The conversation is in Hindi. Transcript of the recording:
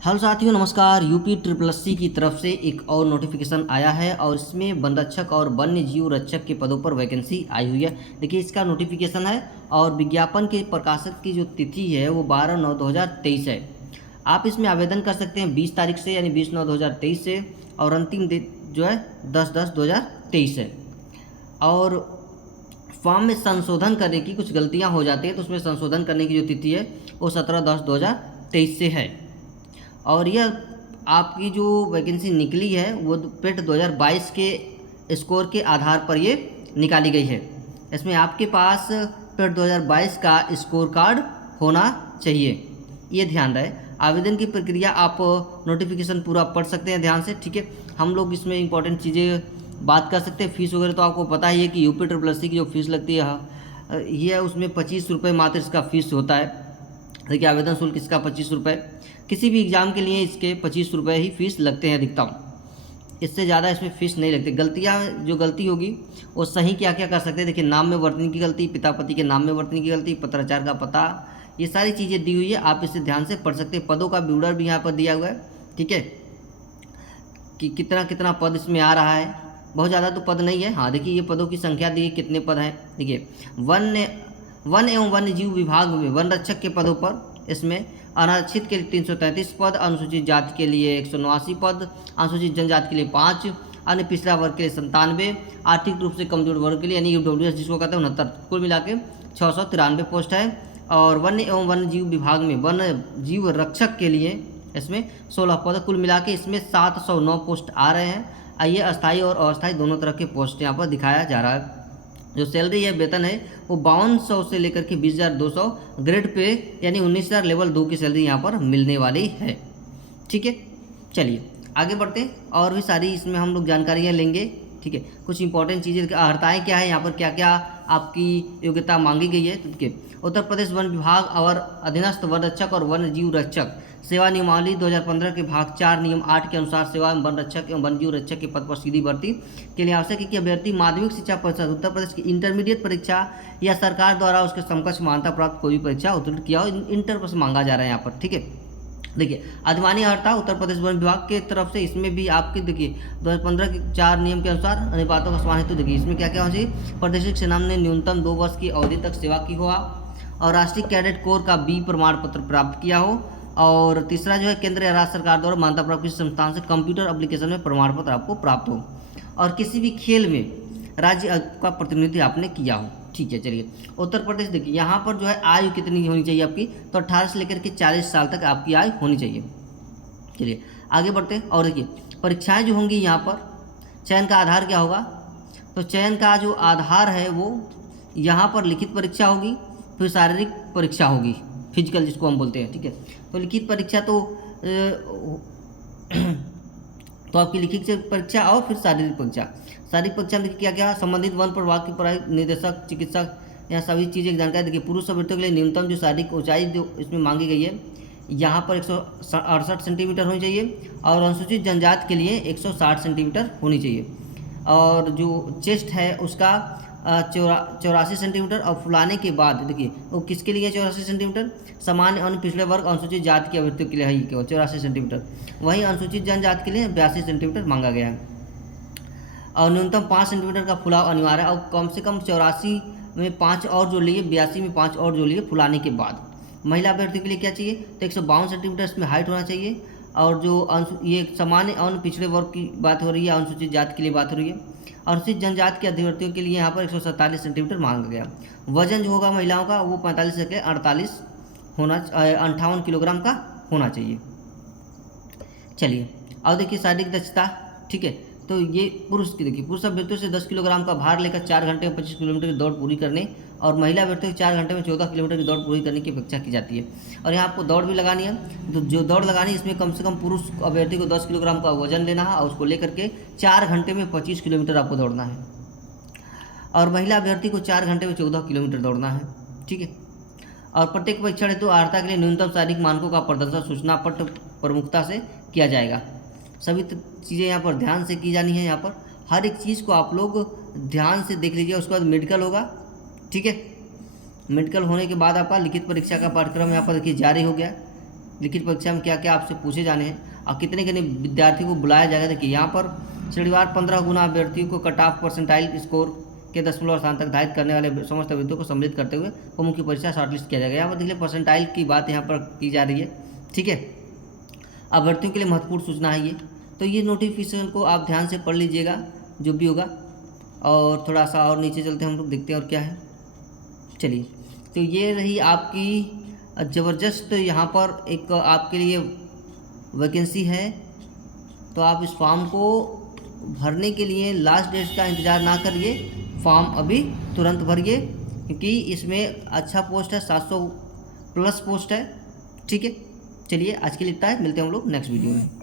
हेलो साथियों, नमस्कार। यूपी ट्रिपल एस सी की तरफ से एक और नोटिफिकेशन आया है और इसमें वन रक्षक और वन्य जीव रक्षक के पदों पर वैकेंसी आई हुई है। देखिए, इसका नोटिफिकेशन है और विज्ञापन के प्रकाशक की जो तिथि है वो 12/9/2023 है। आप इसमें आवेदन कर सकते हैं 20 तारीख से, यानी 20/9/2023 से, और अंतिम दिन जो है 10/10/2023 है। और फॉर्म में संशोधन करने की कुछ गलतियाँ हो जाती हैं, तो उसमें संशोधन करने की जो तिथि है वो 17/10/2023 से है। और यह आपकी जो वैकेंसी निकली है वो पेट 2022 के स्कोर के आधार पर ये निकाली गई है। इसमें आपके पास पेट 2022 का स्कोर कार्ड होना चाहिए, ये ध्यान रहे। आवेदन की प्रक्रिया आप नोटिफिकेशन पूरा पढ़ सकते हैं ध्यान से, ठीक है। हम लोग इसमें इंपॉर्टेंट चीज़ें बात कर सकते हैं। फीस वगैरह तो आपको पता ही है कि यूपी ट्रिपल एस सी की जो फीस लगती है ये उसमें 25 रुपये मात्र इसका फीस होता है। देखिए, आवेदन शुल्क इसका 25 रुपये, किसी भी एग्ज़ाम के लिए इसके 25 रुपये ही फीस लगते हैं अधिकतम, इससे ज़्यादा इसमें फ़ीस नहीं लगती। गलतियाँ जो गलती होगी वो सही क्या क्या कर सकते हैं। देखिए, नाम में वर्तनी की गलती, पिता पति के नाम में वर्तनी की गलती, पत्राचार का पता, ये सारी चीज़ें दी हुई है, आप इसे ध्यान से पढ़ सकते हैं। पदों का ब्यूडर भी यहाँ पर दिया हुआ है, ठीक है, कि कितना कितना पद इसमें आ रहा है। बहुत ज़्यादा तो पद नहीं है। हाँ, देखिए, ये पदों की संख्या दी है, कितने पद हैं। देखिए, वन एवं वन्य जीव विभाग में वन रक्षक के पदों पर इसमें अनारक्षित के लिए 333 पद, अनुसूचित जाति के लिए 189 पद, अनुसूचित जनजाति के लिए 5, अन्य पिछड़ा वर्ग के लिए 97, आर्थिक रूप से कमजोर वर्ग के लिए यानी यूडब्ल्यूएस जिसको कहते हैं 69, कुल मिला के 693 पोस्ट है। और वन्य एवं वन्य जीव विभाग में वन्य जीव रक्षक के लिए इसमें 16 पद, कुल मिला के इसमें 709 पोस्ट आ रहे हैं। ये अस्थायी और अस्थायी दोनों तरह के पोस्ट यहाँ पर दिखाया जा रहा है। जो सैलरी है, वेतन है, वो 5200 से लेकर के 20,200 ग्रेड पे, यानी 19,000 लेवल 2 की सैलरी यहाँ पर मिलने वाली है, ठीक है। चलिए आगे बढ़ते हैं, और भी सारी इसमें हम लोग जानकारियाँ लेंगे, ठीक है। कुछ इंपॉर्टेंट चीज़ें, अर्हताएँ क्या है यहाँ पर, क्या क्या आपकी योग्यता मांगी गई है, ठीक है। उत्तर प्रदेश वन विभाग और अधीनस्थ वन रक्षक और वन्य जीव रक्षक सेवा नियमावली 2015 के भाग 4 नियम 8 के अनुसार सेवा में वन रक्षक एवं वन जीव रक्षक के पद पर सीधी भर्ती के लिए आवश्यक है कि अभ्यर्थी माध्यमिक शिक्षा परिषद उत्तर प्रदेश की इंटरमीडिएट परीक्षा या सरकार द्वारा उसके समकक्ष मान्यता प्राप्त कोई भी परीक्षा उत्तीर्ण किया हो। इंटर पर से मांगा जा रहा है यहाँ पर, ठीक है। देखिए, अधिमानी अर्हता उत्तर प्रदेश वन विभाग के तरफ से, इसमें भी आपके देखिए 2015 के 4 नियम के अनुसार अनुपातों का समान हेतु देखिए इसमें क्या क्या होना चाहिए। प्रादेशिक सेना ने न्यूनतम 2 वर्ष की अवधि तक सेवा की हो और राष्ट्रीय कैडेट कोर का बी प्रमाण पत्र प्राप्त किया हो। और तीसरा जो है, केंद्र या राज्य सरकार द्वारा मान्यता प्राप्त किसी संस्थान से कंप्यूटर एप्लीकेशन में प्रमाण पत्र आपको प्राप्त हो, और किसी भी खेल में राज्य का प्रतिनिधित्व आपने किया हो, ठीक है। चलिए, उत्तर प्रदेश देखिए, यहाँ पर जो है आयु कितनी होनी चाहिए आपकी, तो 18 से लेकर के 40 साल तक आपकी आयु होनी चाहिए। चलिए आगे बढ़ते हैं, और देखिए परीक्षाएं जो होंगी यहाँ पर, चयन का आधार क्या होगा, तो चयन का जो आधार है वो यहाँ पर लिखित परीक्षा होगी, फिर शारीरिक परीक्षा होगी, फिजिकल जिसको हम बोलते हैं, ठीक है। तो लिखित परीक्षा तो आपकी लिखित परीक्षा और फिर शारीरिक परीक्षा। शारीरिक परीक्षा में क्या क्या संबंधित वन प्रभाग की पढ़ाई, निदेशक, चिकित्सक, यहाँ सभी चीज़ें की जानकारी। देखिए, पुरुष अभ्यर्थियों के लिए न्यूनतम जो शारीरिक ऊंचाई जो इसमें मांगी गई है यहाँ पर 168 सेंटीमीटर होनी चाहिए, और अनुसूचित जनजाति के लिए 160 सेंटीमीटर होनी चाहिए। और जो चेस्ट है उसका 84 सेंटीमीटर, और फुलाने के बाद देखिए वो किसके लिए 84 सेंटीमीटर, सामान्य अन्य पिछड़े वर्ग अनुसूचित जाति के अभ्यर्थियों के लिए है ही केवल 84 सेंटीमीटर। वहीं अनुसूचित जनजाति के लिए 82 सेंटीमीटर मांगा गया है। और न्यूनतम 5 सेंटीमीटर का फुलाव अनिवार्य है, और कम से कम 84 में 5 और जोड़ लिए, 82 में 5 और जोड़ लिए फुलाने के बाद। महिला अभ्यर्थियों के लिए क्या चाहिए, तो 152 सेंटीमीटर इसमें हाइट होना चाहिए। और जो ये सामान्य अन्य पिछड़े वर्ग की बात हो रही है, अनुसूचित जाति के लिए बात हो रही है। अनुसूचित जनजाति के अभ्यर्थियों के लिए यहाँ पर 147 सेंटीमीटर मांगा गया। वजन जो होगा महिलाओं का वो 45 से 48 होना, 58 किलोग्राम का होना चाहिए। चलिए अब देखिए शारीरिक दक्षता, ठीक है। तो ये पुरुष की देखिए, पुरुष अभ्यर्थियों से 10 किलोग्राम का भार लेकर 4 घंटे में 25 किलोमीटर की दौड़ पूरी करने, और महिला अभ्यर्थियों को 4 घंटे में 14 किलोमीटर की दौड़ पूरी करने की अपेक्षा की जाती है। और यहाँ आपको दौड़ भी लगानी है, तो जो दौड़ लगानी है इसमें कम से कम पुरुष अभ्यर्थी को 10 किलोग्राम का वजन लेना है, और उसको लेकर के 4 घंटे में 25 किलोमीटर आपको दौड़ना है। और महिला अभ्यर्थी को 4 घंटे में 14 किलोमीटर दौड़ना है, ठीक है। और प्रत्येक परीक्षण हेतु अर्हता के लिए न्यूनतम शारीरिक मानकों का प्रदर्शन सूचना पत्र प्रमुखता से किया जाएगा। सभी चीज़ें यहाँ पर ध्यान से की जानी है। यहाँ पर हर एक चीज़ को आप लोग ध्यान से देख लीजिए। उसके बाद मेडिकल होगा, ठीक है। मेडिकल होने के बाद आपका लिखित परीक्षा का पाठ्यक्रम यहाँ पर देखिए जारी हो गया। लिखित परीक्षा में क्या क्या आपसे पूछे जाने हैं और कितने कितने विद्यार्थियों को बुलाया जाएगा। देखिए यहाँ पर श्रेणीवार 15 गुना अभ्यर्थियों को कट ऑफ परसेंटाइल स्कोर के 10 स्थान तक धारित करने वाले समस्त अभ्यर्थियों को सम्मिलित करते हुए वो मुख्य परीक्षा शॉर्टलिस्ट किया जाएगा। यहाँ पर देखिए परसेंटाइल की बात यहाँ पर की जा रही है, ठीक है। अभ्यर्थियों के लिए महत्वपूर्ण सूचना है ये, तो ये नोटिफिकेशन को आप ध्यान से पढ़ लीजिएगा जो भी होगा। और थोड़ा सा और नीचे चलते हैं हम लोग, देखते हैं और क्या है। चलिए, तो ये रही आपकी ज़बरदस्त यहाँ पर एक आपके लिए वैकेंसी है। तो आप इस फॉर्म को भरने के लिए लास्ट डेट का इंतज़ार ना करिए, फॉर्म अभी तुरंत भरिए क्योंकि इसमें अच्छा पोस्ट है, 700 प्लस पोस्ट है, ठीक है। चलिए आज के लिए इतना है, मिलते हैं हम लोग नेक्स्ट वीडियो में।